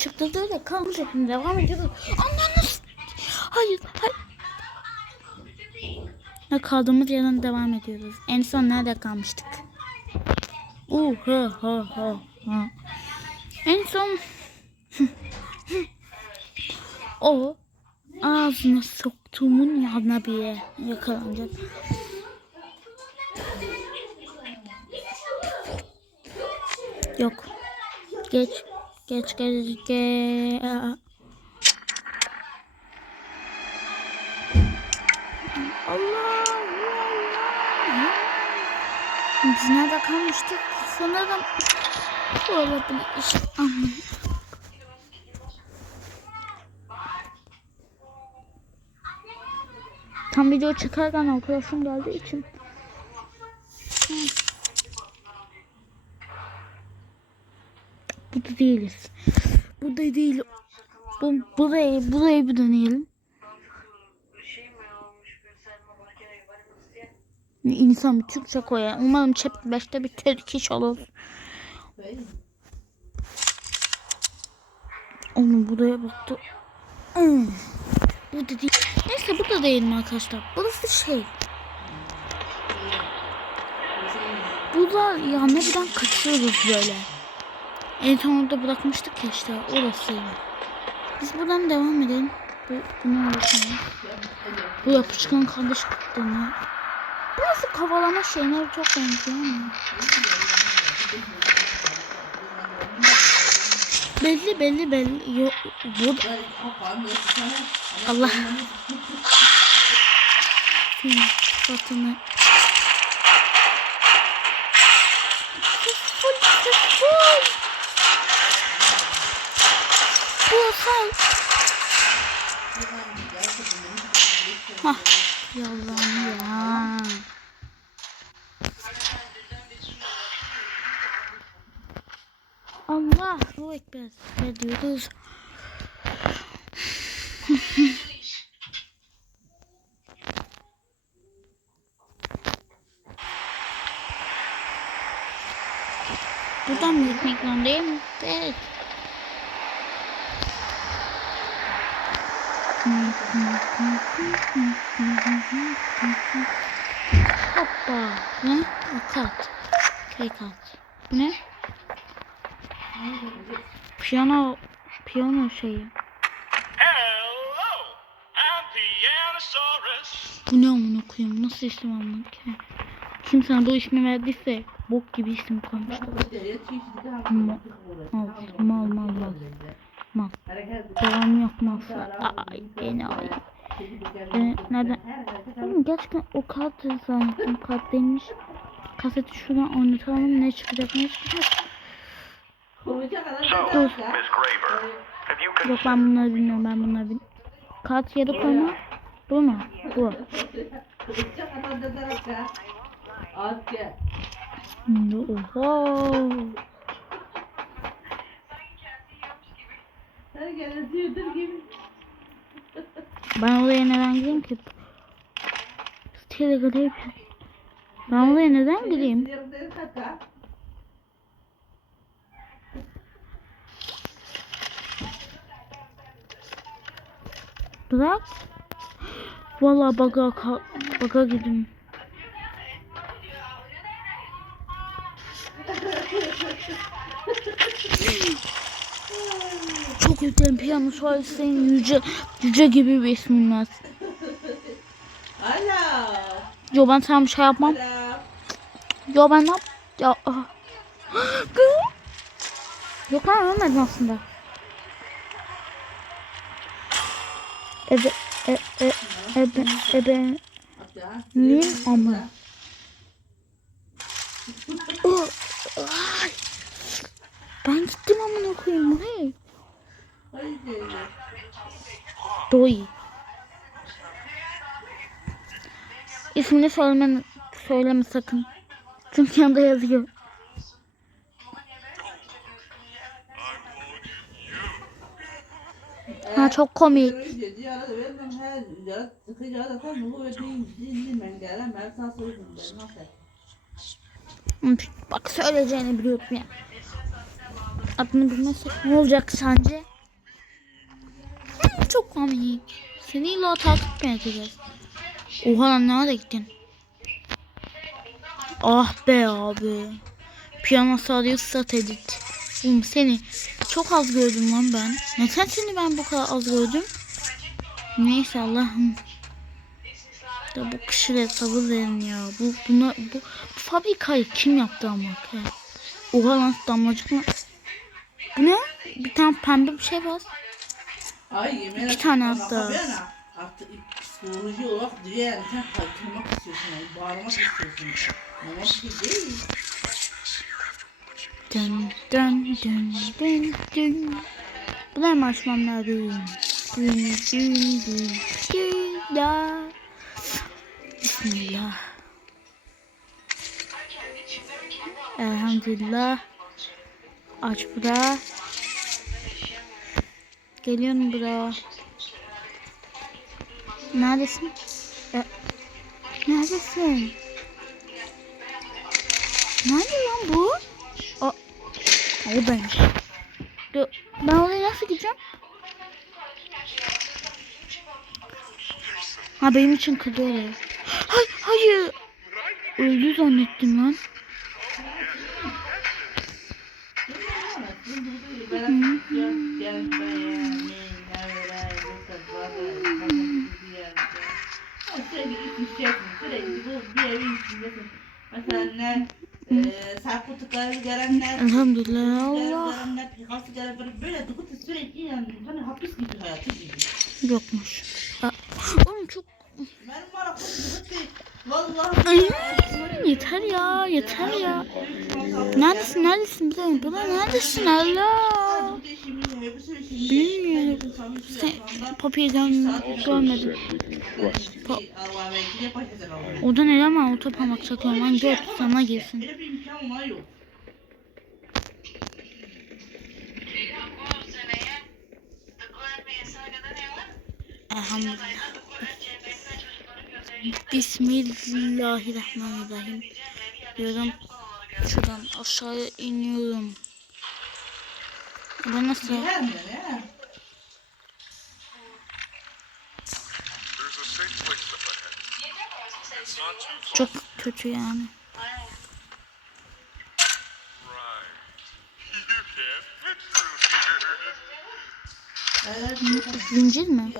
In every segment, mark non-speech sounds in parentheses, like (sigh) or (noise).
Çıktı da kalmış hepimiz devam ediyoruz. Anladınız. Hayır, hayır. Ne kaldığımız yerden devam ediyoruz. En son nerede kalmıştık? Uh, ha, ha, ha, ha. En son (laughs) o ağzına soktuğumun yanına bir yakalanacak. Yok. Geç. Geç geç geç. Allah Allah. Biz nerede kalmıştık? Sanırım olabilir. Anladım. Tam video çıkarken arkadaşım geldiği için. Hı. Burada değiliz. Burada değil. Bu, burayı, burayı bir deneyelim. İnsan bir Türkçe koyar. Umarım chapter 5'te bir Turkish olur. Onu buraya baktı. Hmm. Bu da değil. Neyse bu da değil mi arkadaşlar? Burası şey. Burada yanlardan kaçıyoruz böyle. En son orada bırakmıştık ya işte orası. Biz buradan devam edelim. Bu, bunu öğretelim. Bu yapışkan kardeş deniyor. Burası kavalama şeyine çok benziyor ama. Belli belli belli. Yok, bu. Allah. Senin sen. Yalan ya. Allah bu ekber. Ne diyoruz? (laughs) Buradan mı gitmek zorundayım? Evet. Hoppa. Ne? Kat. Köy kat. Bu ne? Piyano. Piyano şeyi. Bu ne amına koyayım? Nasıl isim anladım ki? Kim sana bu ismi verdiyse bok gibi isim koymuştur. Mal mal mal mal. Mal. Devam yok mal. Ay beni ay. Ee, nereden? Oğlum gerçekten o kart zannettim. Kart değilmiş. Kaseti şuradan oynatalım. Ne çıkacak ne çıkacak? You Yok ben bunları bilmiyorum. Ben bunları bilmiyorum. Kart yeri koyma. Bu mu? Bu. Oho. Ben oraya neden gireyim ki? Yapıyorum. Ben oraya neden gireyim? Bırak. Vallahi baga baga gidin. (laughs) Çok öteyim piyano senin yüce yüce gibi bir ismin var. Yo ben sana bir şey yapmam. Yo ben ne yap? Ya. (gasps) Yok lan ölmedim aslında. Ebe, e, e, ebe, ebe, nin ama. (gasps) Ay. Ben gittim amına koyayım bu ne? Haydi. İsmini söyleme, söyleme sakın. Çünkü yanında yazıyor. Ha çok komik. Bak söyleyeceğini biliyordum ya. Adını bilmezsek ne olacak sence? Çok komik. Seni illa takip mi edeceğiz? Oha lan nereye gittin? Ah be abi. Piyano sarıyor sat edit. Oğlum seni çok az gördüm lan ben. Neden seni ben bu kadar az gördüm? Neyse Allah'ım. Da bu kişiyle sabır verin ya. Bu, buna, bu, bu fabrikayı kim yaptı ama? Oha lan damlacık mı? Bu ne? Bir tane pembe bir şey var. İki tane yana. Artık psikoloji olarak diyor yani sen haykırmak istiyorsun yani bağırmak istiyorsun. Ama bir şey değil. Dın dın dın dın dın. Bunlar marshmallowlar dün. Dün dün dün dün da. Bismillah. Elhamdülillah. Aç bura. Geliyorum bura. Neredesin? E, neredesin? Nerede lan bu? O, o benmiş. Dur, ben oraya nasıl gideceğim? Ha benim için kırdı orayı. Hay, hayır. Öldü zannettim lan. Mesela ne? Eee sarkıtıkları görenler, Elhamdülillah Allah. Görenler, pikası görenler böyle, dıgıtı sürekli yani hani hapis gibi hayatı gibi. Yokmuş. Aa, oğlum çok... Benim dıgıtı. Vallahi. Yeter ya yeter ya. Neredesin neredesin? Bilmiyorum. Bula neredesin Allah? Bilmiyorum. Sen papayı gör, görmedim. Oda ne ama otoparmak satıyorum. Lan gör sana girsin. Var. Elhamdülillah. Bismillahirrahmanirrahim. Diyorum. Şuradan aşağıya iniyorum. Bu nasıl? Çok kötü yani. Evet. Zincir mi?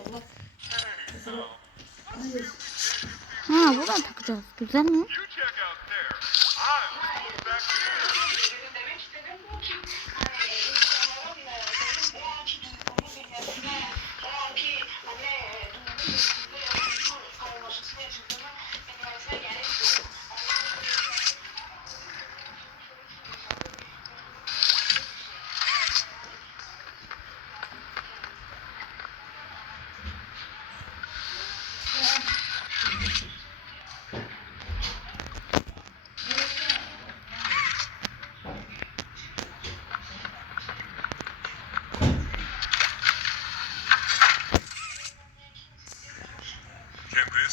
Ha buradan takacağız. Güzel mi?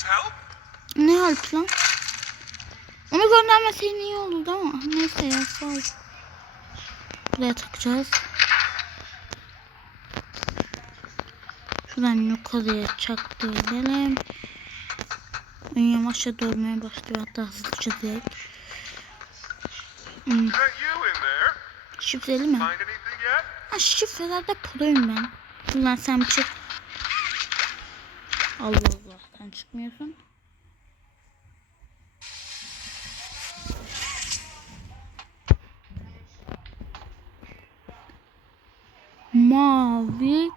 Help? Ne halp lan? Onu göndermeseydin iyi olurdu ama. Neyse ya sağ ol. Buraya takacağız. Şuradan yukarıya çaktıralım. Ön yavaşça dönmeye başlıyor hatta hızlıca direkt. Hmm. Şifreli mi? Ha şifrelerde proyum ben. Ulan sen bir çık. Allah Allah. Sen çıkmıyorsun. Mavi,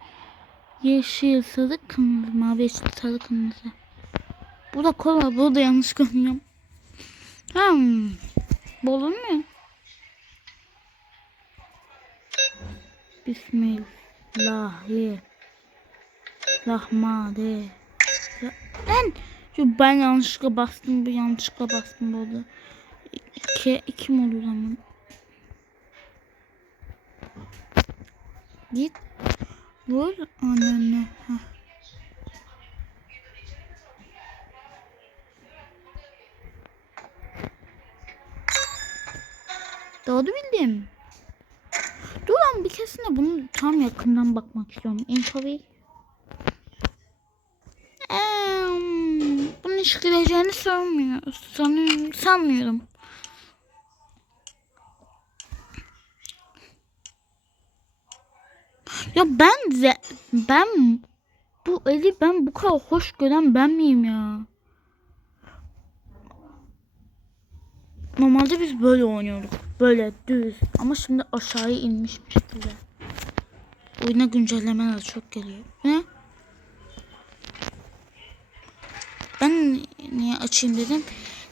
yeşil, sarı, kırmızı. Mavi, yeşil, sarı, kırmızı. Bu da kola. Bu da yanlış görünüyorum. Hmm. Bu olur mu? Bismillahirrahmanirrahim. Ben şu ben yanlışlıkla bastım bu yanlışlıkla bastım bu arada. İki, iki mi olur zaman? Git. Vur ananı. Heh. Doğru bildim. Dur lan bir keresinde bunu tam yakından bakmak istiyorum. Info hiç gireceğini sanmıyor, sanıyorum, sanmıyorum. Ya ben ze ben bu eli ben bu kadar hoş gören ben miyim ya? Normalde biz böyle oynuyorduk. Böyle düz. Ama şimdi aşağıya inmiş bir şekilde. Oyuna güncellemeler çok geliyor. Ne? Ben niye açayım dedim.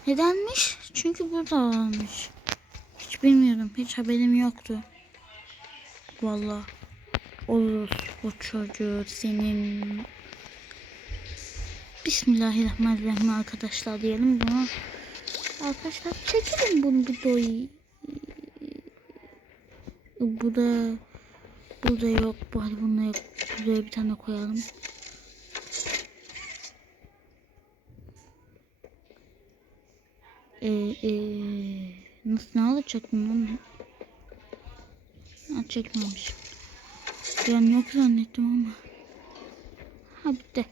Nedenmiş? Çünkü burada varmış. Hiç bilmiyorum. Hiç haberim yoktu. Vallahi. Olur o çocuğu senin. Bismillahirrahmanirrahim arkadaşlar diyelim buna. Arkadaşlar çekelim bunu videoyu. Bu da burada yok. Bari bunu. Buraya bir tane koyalım. Ee, ee, nasıl ne alacaktım lan? Ha, çekmemiş. Ben yok zannettim ama. Ha bitti.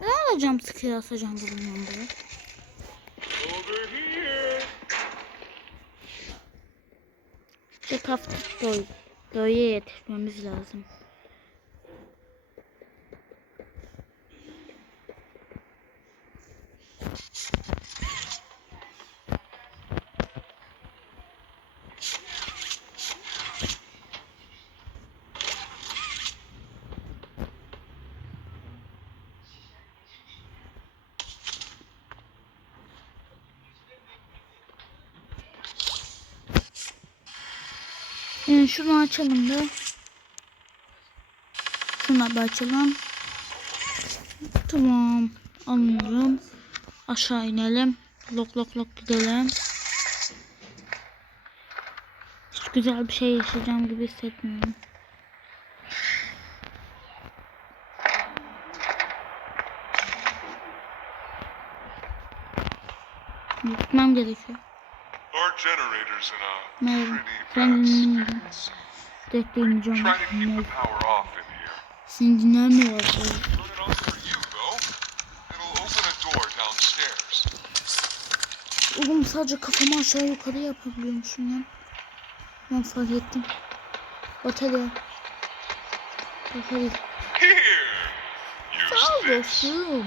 Ne alacağım sıkıya asacağım. Over here. İşte hafta doy. Doya yetişmemiz lazım. Yani şunu açalım da. Şuna da açalım. Tamam. Anlıyorum. Aşağı inelim. Lok lok lok gidelim. Hiç güzel bir şey yaşayacağım gibi hissetmiyorum. Gitmem gerekiyor. Generator's in a pretty bad state. Here. Seni dinlemiyor. Oğlum sadece kafamı aşağı yukarı yapabiliyormuşum ya. Ben fark ettim. Batarya. Batarya. Sağ ol dostum.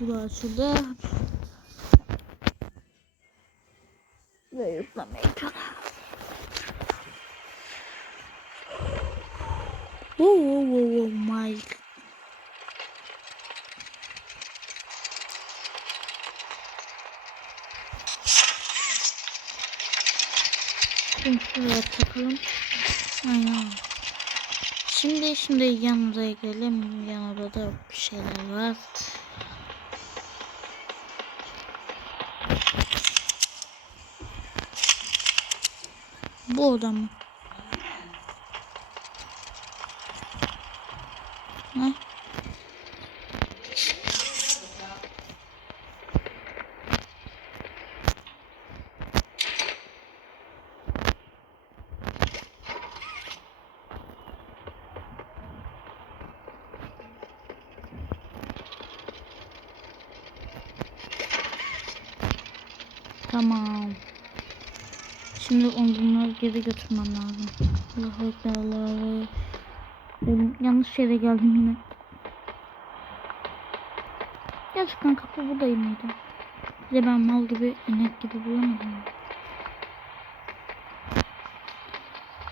Bu da açıldı. Ve yükleme ekranı. Wow, wow, wow, wow, my Şimdi şuraya takalım. Aynen. Şimdi şimdi yan girelim. Yan odada bir şeyler var. Bu oda? Ne? Tamam. Şimdi onu bunları geri götürmem lazım. Allahu Ekber Oğlum, yanlış yere geldim yine. Gerçekten kapı buradayım mıydı? Bir de ben mal gibi inek gibi bulamadım.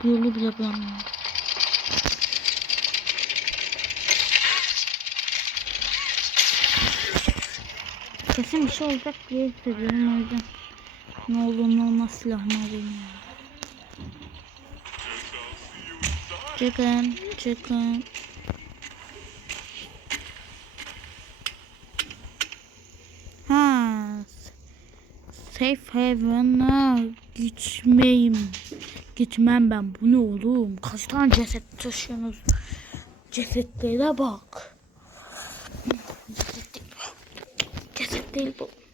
Bu yolu bile bulamıyorum. Kesin bir şey olacak diye hissediyorum o yüzden. Ne olur ne olmaz silahımı alayım ya. Çıkın, çıkın. Ha, safe haven'a gitmeyim. Gitmem ben. Bu ne oğlum? Kaç tane ceset taşıyorsunuz? Cesetlere bak. Ceset değil. Ceset değil bu.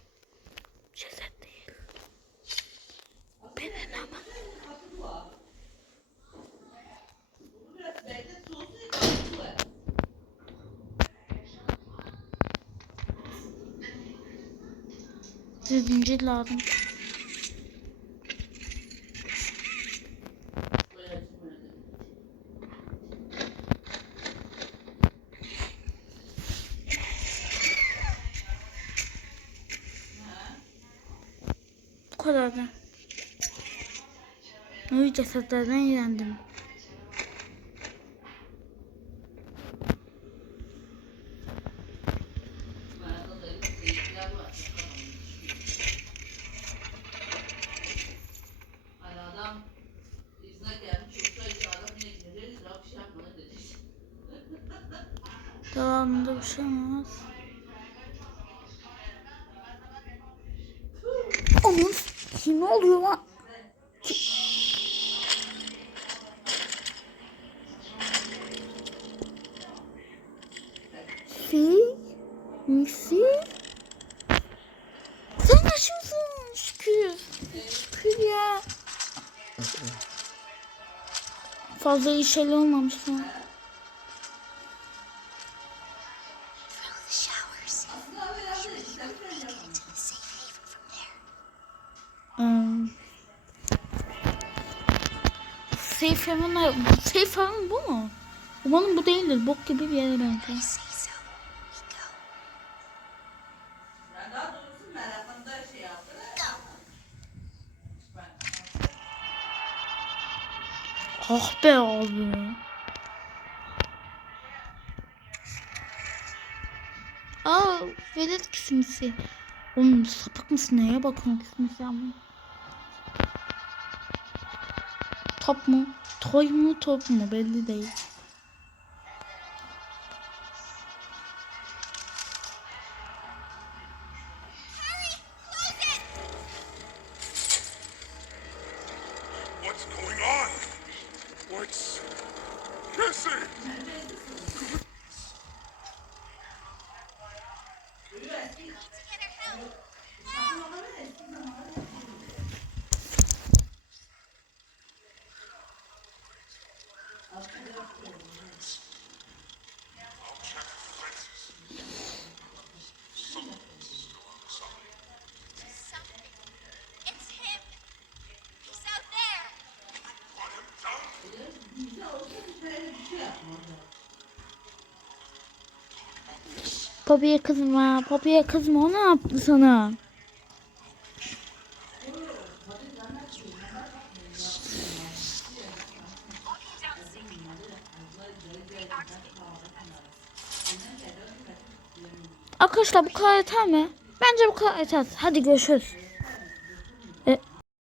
Size zincir lazım. Bu kadar da. Öyle cesetlerden eğlendim. Kim oluyor lan? Şey, misi? Sen yaşıyorsun şükür. Şükür ya. Fazla iyi şeyler olmamış. Safe haven, safe haven bu mu? Umarım bu değildir. Bok gibi bir yere benziyor. Ah be abi. Aa, velet kismisi. Oğlum sapık mısın? Neye bakıyorsun kismisi ama? Top mu? Toy mu top mu? Belli değil. Poppy'ye kızma. Poppy'ye kızma. O ne yaptı sana? Arkadaşlar bu kadar yeter mi? Bence bu kadar yeter. Hadi görüşürüz.